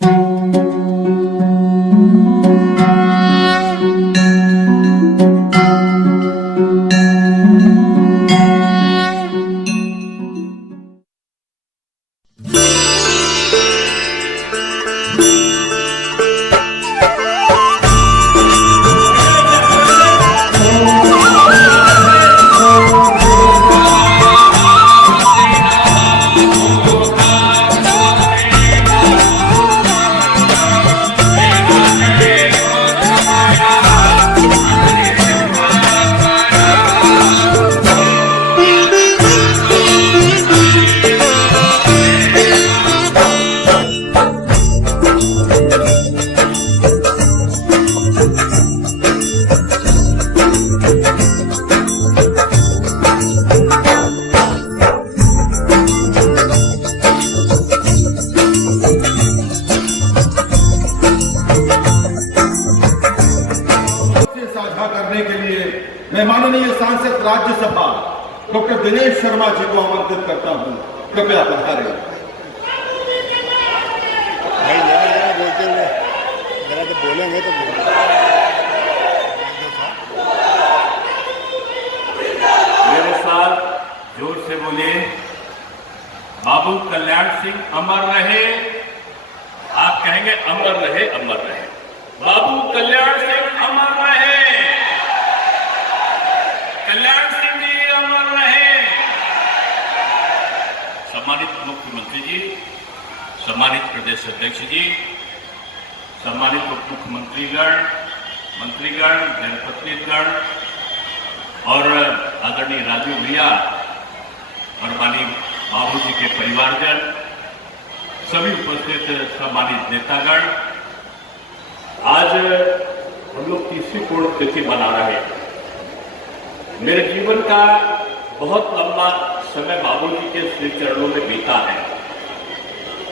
मैं माननीय सांसद राज्यसभा डॉक्टर दिनेश शर्मा जी को आमंत्रित करता हूं, कृपया पधारें। बोलेंगे तो मेरे साथ जोर से बोले, बाबू कल्याण सिंह अमर रहे। आप कहेंगे अमर रहे, अमर रहे। बाबू कल्याण सिंह अमर रहे, कल्याण सिंह जी अमर रहे। सम्मानित मुख्यमंत्री जी, सम्मानित प्रदेश अध्यक्ष जी, सम्मानित उप मुख्यमंत्रीगण, मंत्रीगण, जनप्रतिनिधिगण और आदरणीय राजू भैया और माननीय बाबू जी के परिवारजन, सभी उपस्थित सम्मानित नेतागण, आज हम लोग 30वीं पुण्यतिथि मना रहे हैं। मेरे जीवन का बहुत लंबा समय बाबूजी के श्री चरणों में बीता है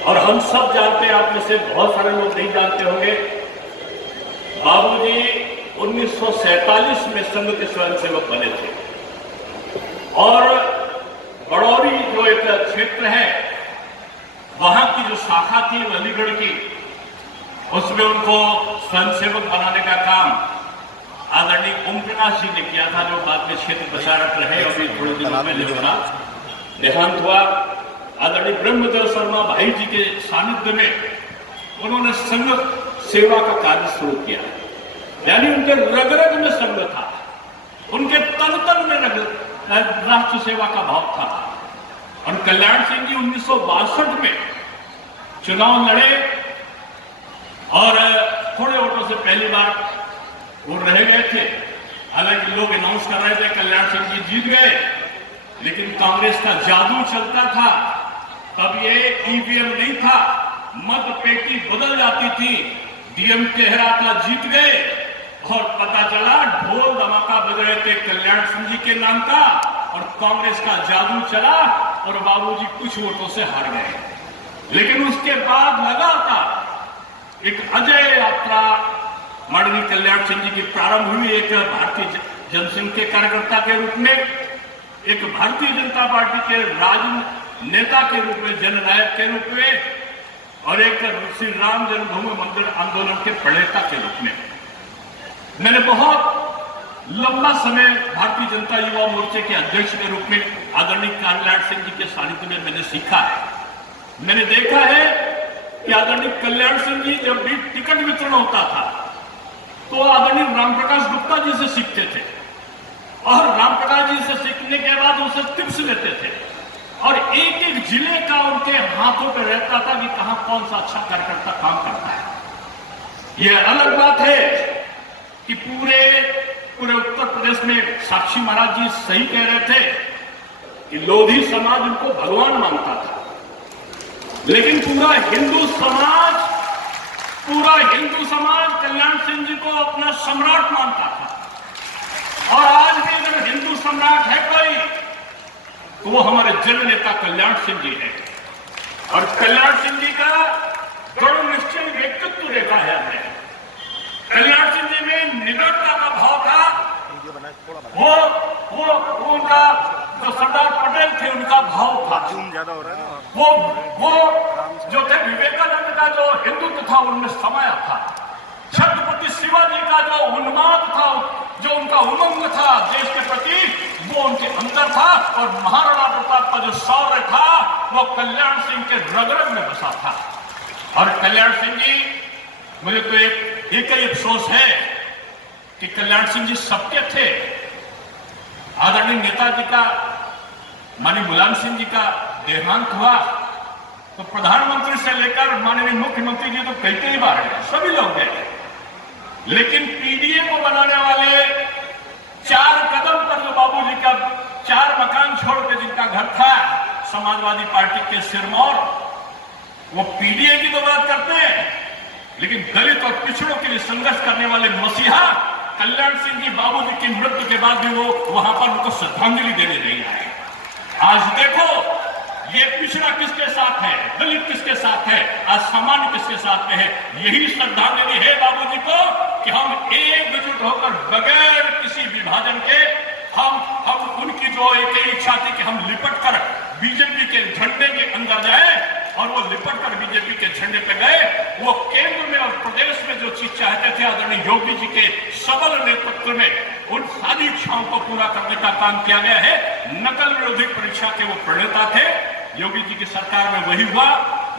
और हम सब जानते हैं, आप में से बहुत सारे लोग नहीं जानते होंगे, बाबूजी 1947 में संघ के स्वयंसेवक बने थे और बड़ौरी जो एक क्षेत्र है, वहां की जो शाखा थी अलीगढ़ की, उसमें उनको स्वयंसेवक बनाने का काम आदरणीय ओम प्रकाश जी ने किया था, जो बाद में क्षेत्र प्रचारक रहे और भी थोड़े दिनों पहले उनका देहांत हुआ। आदरणीय ब्रह्मदेव शर्मा भाई जी के सानिध्य में उन्होंने संघ सेवा का कार्य शुरू किया, यानी उनके रग रग में संघ था, उनके तन तन में राष्ट्र सेवा का भाव था। और कल्याण सिंह जी 1962 में चुनाव लड़े और थोड़े वोटों से पहली बार वो रह गए थे। हालांकि लोग अनाउंस कर रहे थे कल्याण सिंह जी जीत गए, लेकिन कांग्रेस का जादू चलता था। तब ये ईवीएम नहीं था, मत पेटी बदल जाती थी, डीएम कह रहा था जीत गए और पता चला ढोल धमाका बज रहे थे कल्याण सिंह जी के नाम का और कांग्रेस का जादू चला और बाबूजी कुछ वोटों से हार गए। लेकिन उसके बाद लगातार एक अजय यात्रा माननीय कल्याण सिंह जी की प्रारंभ हुई, एक भारतीय जनसंघ के कार्यकर्ता के रूप में, एक भारतीय जनता पार्टी के राजनेता के रूप में, जननायक के रूप में और एक श्री राम जन्मभूमि मंदिर आंदोलन के प्रणेता के रूप में। मैंने बहुत लंबा समय भारतीय जनता युवा मोर्चे के अध्यक्ष के रूप में आदरणीय कल्याण सिंह जी के सानिध्य में मैंने सीखा है। मैंने देखा है कि आदरणीय कल्याण सिंह जी जब भी टिकट वितरण होता था तो आदरणीय रामप्रकाश गुप्ता जी से सीखते थे और रामप्रकाश जी से सीखने के बाद उनसे टिप्स लेते थे और एक एक जिले का उनके हाथों पर रहता था कि कहां कौन सा अच्छा कार्यकर्ता काम करता है। यह अलग बात है कि पूरे उत्तर प्रदेश में साक्षी महाराज जी सही कह रहे थे कि लोधी समाज उनको भगवान मानता था, लेकिन पूरा हिंदू समाज कल्याण सिंह जी को अपना सम्राट मानता था। और आज भी अगर हिंदू सम्राट है कोई तो वो हमारे जन नेता कल्याण सिंह जी है। और कल्याण सिंह जी का दृढ़ निश्चय व्यक्तित्व देखा है हमने। कल्याण सिंह जी में निडरता का भाव था, वो उनका जो सरदार पटेल थे उनका भाव था, वो जो थे विवेकानंद का जो हिंदुत्व था उनमें समाया था, छत्रपति शिवाजी का जो उन्माद था, जो उनका उमंग था देश के प्रति, वो उनके अंदर था। और महाराणा प्रताप का जो शौर्य था वो कल्याण सिंह के रग रग में बसा था। और कल्याण सिंह जी, मुझे तो एक ही अफसोस है कि कल्याण सिंह जी सबके थे। आदरणीय नेताजी का, माननीय मुलायम सिंह जी का देहांत हुआ तो प्रधानमंत्री से लेकर माननीय मुख्यमंत्री जी तो कई बार गए, सभी लोग गए, लेकिन पीडीए को बनाने वाले 4 कदम पर जो बाबूजी का 4 मकान छोड़ के जिनका घर था समाजवादी पार्टी के सिरमौर, वो पीडीए की तो बात करते हैं, लेकिन दलित और पिछड़ों के लिए संघर्ष करने वाले मसीहा कल्याण सिंह जी बाबूजी की मृत्यु के बाद भी वो वहां पर उनको श्रद्धांजलि देने नहीं आए। आज देखो ये पिछड़ा किसके साथ है, दलित किसके साथ है, आज सामान्य किसके साथ में है। यही श्रद्धांजलि है बाबूजी को कि हम एकजुट होकर बगैर किसी विभाजन के हम उनकी जो एक ही इच्छा थी कि हम लिपट कर बीजेपी के झंडे के अंदर जाए, और वो लिपट कर बीजेपी के झंडे पे गए। वो केंद्र में और प्रदेश में जो चीज चाहते थे आदरणीय योगी जी के सबल नेतृत्व में उन सारी इच्छाओं को पूरा करने का काम किया गया है। नकल विरोधी परीक्षा के वो प्रणेता थे, योगी जी की सरकार में वही हुआ।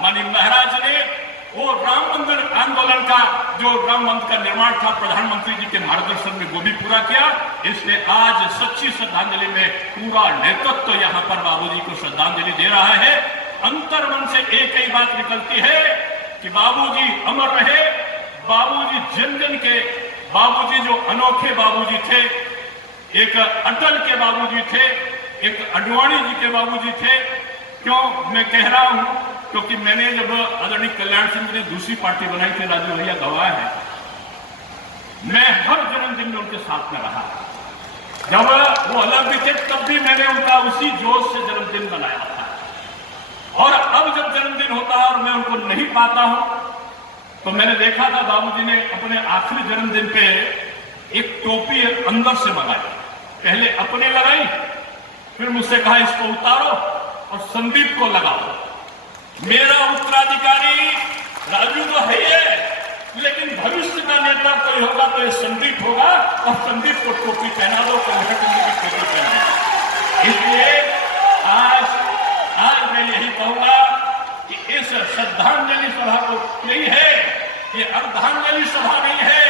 माननीय महाराज ने वो राम मंदिर आंदोलन का, जो राम मंदिर का निर्माण था प्रधानमंत्री जी के मार्गदर्शन में, वो भी पूरा किया। इसलिए आज सच्ची श्रद्धांजलि में पूरा नेतृत्व यहाँ पर बाबूजी को श्रद्धांजलि दे रहा है। अंतर्मन से एक ही बात निकलती है कि बाबूजी अमर रहे। बाबूजी जन जन के बाबूजी, जो अनोखे बाबूजी थे, एक अटल के बाबूजी थे, एक अडवाणी जी के बाबूजी थे। क्यों मैं कह रहा हूं? क्योंकि मैंने जब आदरणीय कल्याण सिंह ने दूसरी पार्टी बनाई थी, राजू भैया गवाह है, मैं हर जन्मदिन में उनके साथ में रहा। जब वो अलग भी थे तब भी मैंने उनका उसी जोश से जन्मदिन मनाया था। और अब जब जन्मदिन होता है और मैं उनको नहीं पाता हूं, तो मैंने देखा था बाबूजी ने अपने आखिरी जन्मदिन पे एक टोपी अंदर से मंगाई, पहले अपने लगाई, फिर मुझसे कहा इसको उतारो और संदीप को लगाओ। मेरा उत्तराधिकारी राजू तो है ही है, लेकिन भविष्य का नेता कोई होगा तो ये संदीप होगा, और संदीप को टोपी पहना दो, कल्याण सिंह की टोपी पहना दो। इसलिए आज मैं यही कहूंगा कि इस श्रद्धांजलि सभा को यही है, ये अर्धांजलि सभा नहीं है,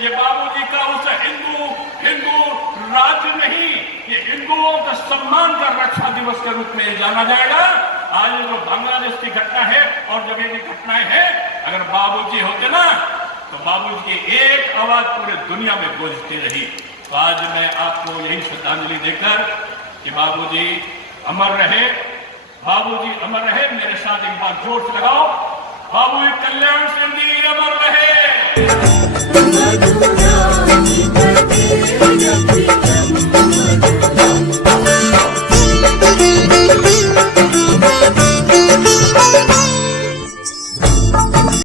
ये बाबूजी का उस हिंदू राज्य नहीं, ये हिंदुओं का सम्मान का रक्षा दिवस के रूप में जाना जाएगा। आज जो बांग्लादेश की घटना है और जब ये घटनाएं हैं, अगर बाबूजी होते ना तो बाबूजी की एक आवाज पूरे दुनिया में गूंजती रही। तो आज मैं आपको यही श्रद्धांजलि देकर कि बाबूजी अमर रहे, बाबूजी अमर रहे। मेरे साथ एक बार जोर से लगाओ, बाबूजी कल्याण सिंह जी अमर